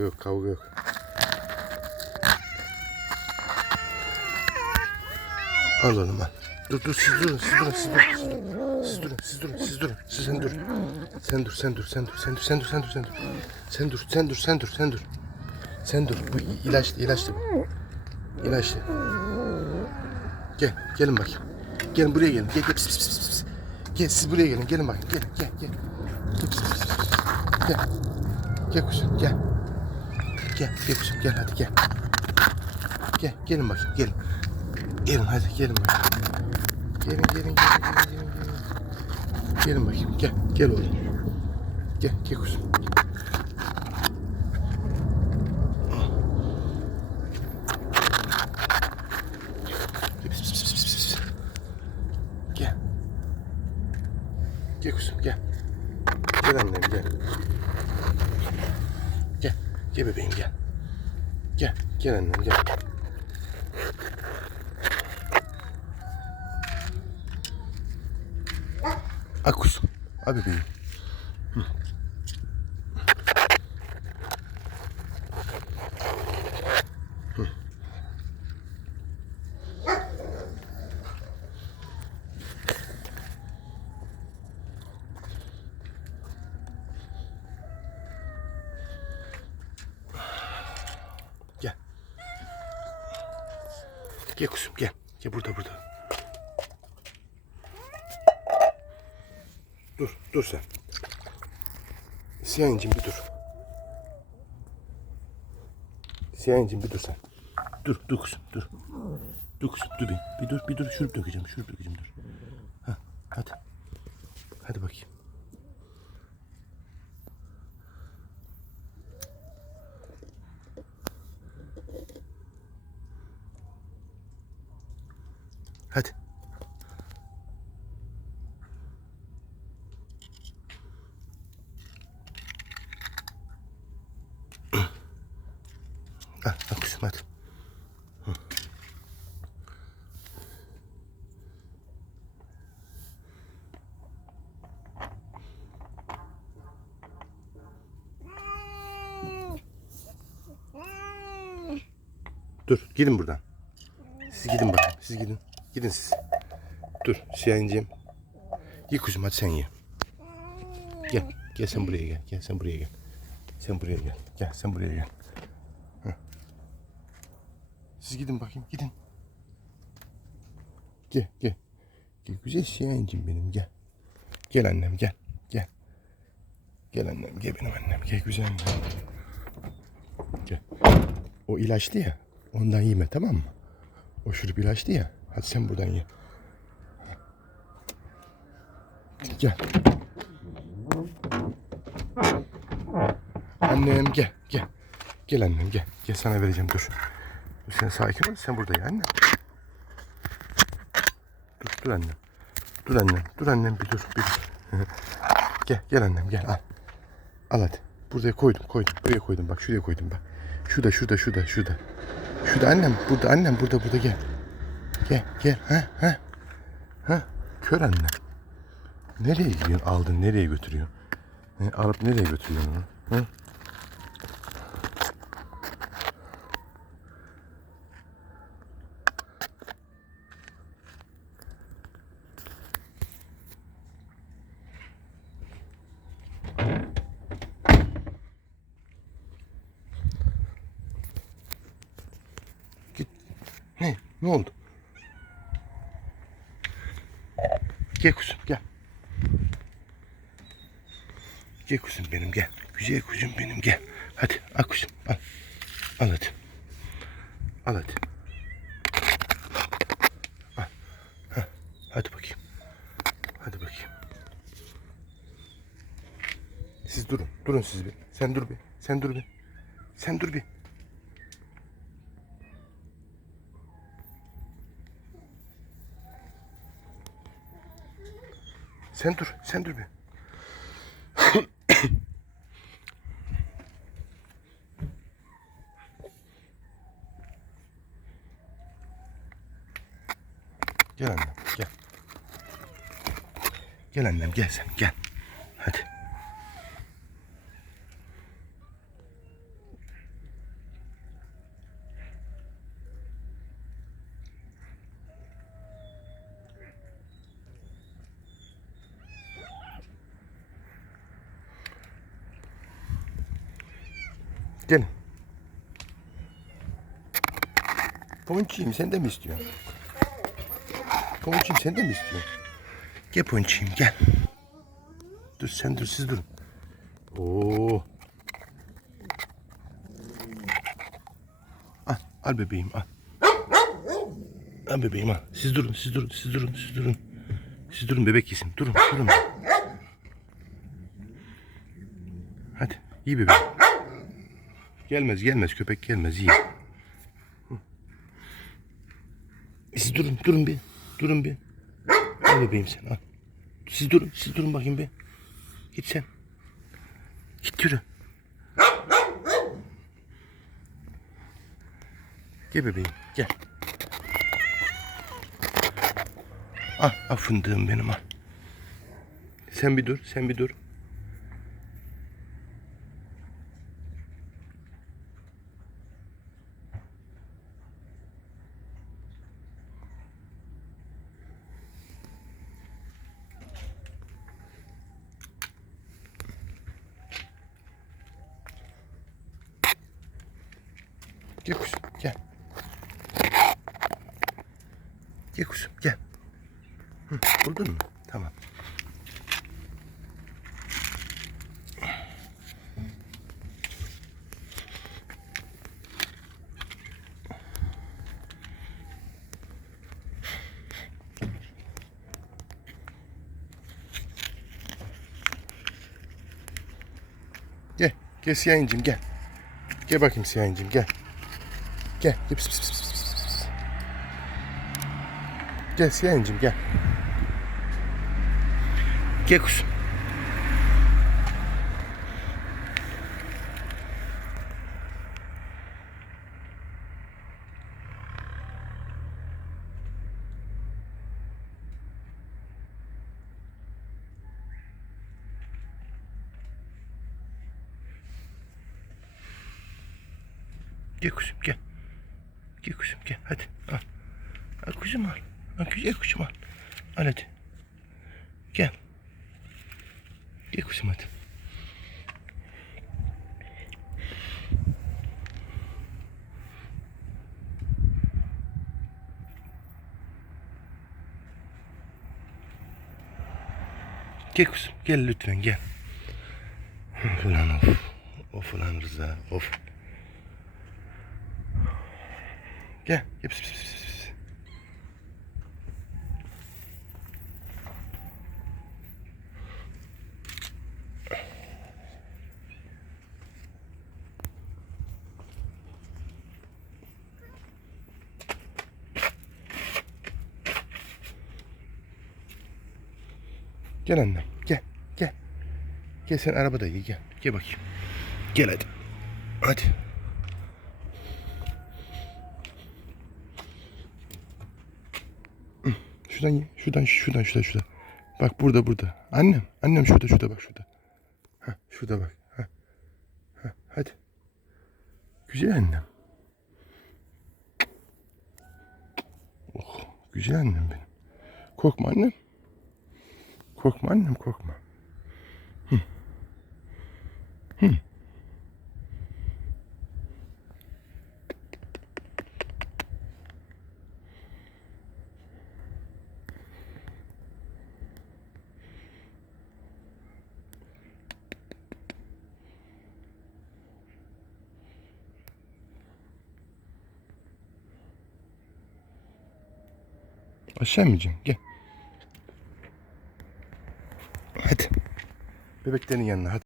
Yok kavga yok. Al oğlum al. Dur dur siz durun siz durun siz durun. Siz durun siz durun siz durun. Siz sen dur. Sen dur sen dur sen dur sen dur sen dur sen dur sen dur. Sen dur sen dur sen dur sen dur. Sen dur. Bu ilaçlı ilaçlı. İlaçlı. Gel gelin bakayım. Gelin buraya gelin. Gel gel pis pis pis. Gel siz buraya gelin. Gelin bakayım. Gelin gel gel. Gel pis pis pis. Gel. Gel kuzum gel. Gel, gel kuzum gel hadi gel. Gel, gelin bakayım gelin. Gelin hadi gelin bakayım. Gelin gelin gelin gelin gelin. Gelin, gelin bakayım gel, gel oğlum. Gel, gel pis. Gel. Gel kuzum gel. Gel annem gel. Gel. Bebeğim gel. Gel. Gel annem gel. Akus. Al bebeğim. Hı. Hı. Gel kuzum gel. Gel burada burada. Dur dur sen. Siyah incim bir dur. Siyah incim bir dur sen. Dur dur kuzum dur. Dur kuzum dur bir. Bir dur bir dur şurup dökeceğim şurup dökeceğim dur. Ha, hadi. Hadi bakayım. Hadi. Al, al hadi. Dur gidin buradan. Siz gidin bakayım. Siz gidin. Gidin siz. Dur Şahin'ciğim. Ye kuzum hadi sen ye. Gel. Gel sen buraya gel. Gel sen buraya gel. Sen buraya gel. Gel sen buraya gel. Siz gidin bakayım. Gidin. Gel gel. Gel güzel Şahin'ciğim benim gel. Gel annem gel. Gel. Gel annem gel benim annem. Gel güzel annem. Gel. O ilaçlı ya. Ondan yeme tamam mı? O şurup ilaçlı ya. Hadi sen buradan ye. Gel. Annem gel gel. Gel annem gel. Gel sana vereceğim dur. Dur sen sakin ol. Sen burada ye annem. Dur dur annem. Dur annem. Dur annem bir dur. Bir dur. gel gel annem gel al. Al hadi. Buraya koydum koydum. Buraya koydum bak şuraya koydum bak. Şurada şurada şurada şurada. Şurada annem burada annem burada burada gel. Gel gel ha ha. Ha kör anne. Nereye gidiyorsun aldın nereye götürüyorsun? He, alıp nereye götürüyorsun onu? Hı? Git. Ne? Ne oldu? Gel kuzum gel. Gel kuzum benim gel. Güzel kuzum benim gel. Hadi al kuzum al. Al hadi. Al hadi. Al. Heh, Hadi bakayım. Hadi bakayım. Siz durun. Durun siz bir. Sen dur bir. Sen dur bir. Sen dur bir. Sen dur. Sen dur bir. Gel annem gel. Gel annem gel sen gel. Hadi. Gelin. Ponçiyim sen de mi istiyorsun? Ponçiyim sen de mi istiyorsun? Gel ponçiyim gel. Dur sen dur siz durun. Oo. Al, al bebeğim al. Al bebeğim al. Siz durun siz durun siz durun siz durun. Siz durun bebek yesin. Durun durun. Hadi iyi bebeğim. Gelmez gelmez köpek gelmez iyi. Hı. Siz durun durun bir. Durun bir. Al bebeğim sen al. Siz durun siz durun bakayım bir. Git sen. Git yürü. Gel bebeğim gel. Al, al fındığım benim al. Sen bir dur sen bir dur. Gel kuzum gel. Gel kuzum gel. Hı, buldun mu? Tamam. Gel. Gel siyah incim gel. Gel bakayım siyah incim gel. Gel. Gel pis pis pis pis pis. Gel siyah incim gel. Gel kuzum. Gel kuzum gel. Gel kuzum gel hadi al. Al kuzum al. Al gel kuzum al. Al hadi. Gel. Gel kuzum hadi. Gel kuzum gel lütfen gel. Ulan of. Of ulan Rıza of. Gel. Pis, pis, pis, pis. Gel annem. Gel. Gel. Gel sen arabada ye gel. Gel bakayım. Gel hadi. Hadi. Şuradan. Şuradan, şuradan, şuradan, şuradan. Bak burada, burada. Annem, annem şurada, şurada bak şurada. Ha, şurada bak. Ha. Ha, hadi. Güzel annem. Oh, güzel annem benim. Korkma annem. Korkma annem, korkma. Hı. Hı. Aşağı mı ineceğim? Gel. Hadi. Bebeklerin yanına hadi.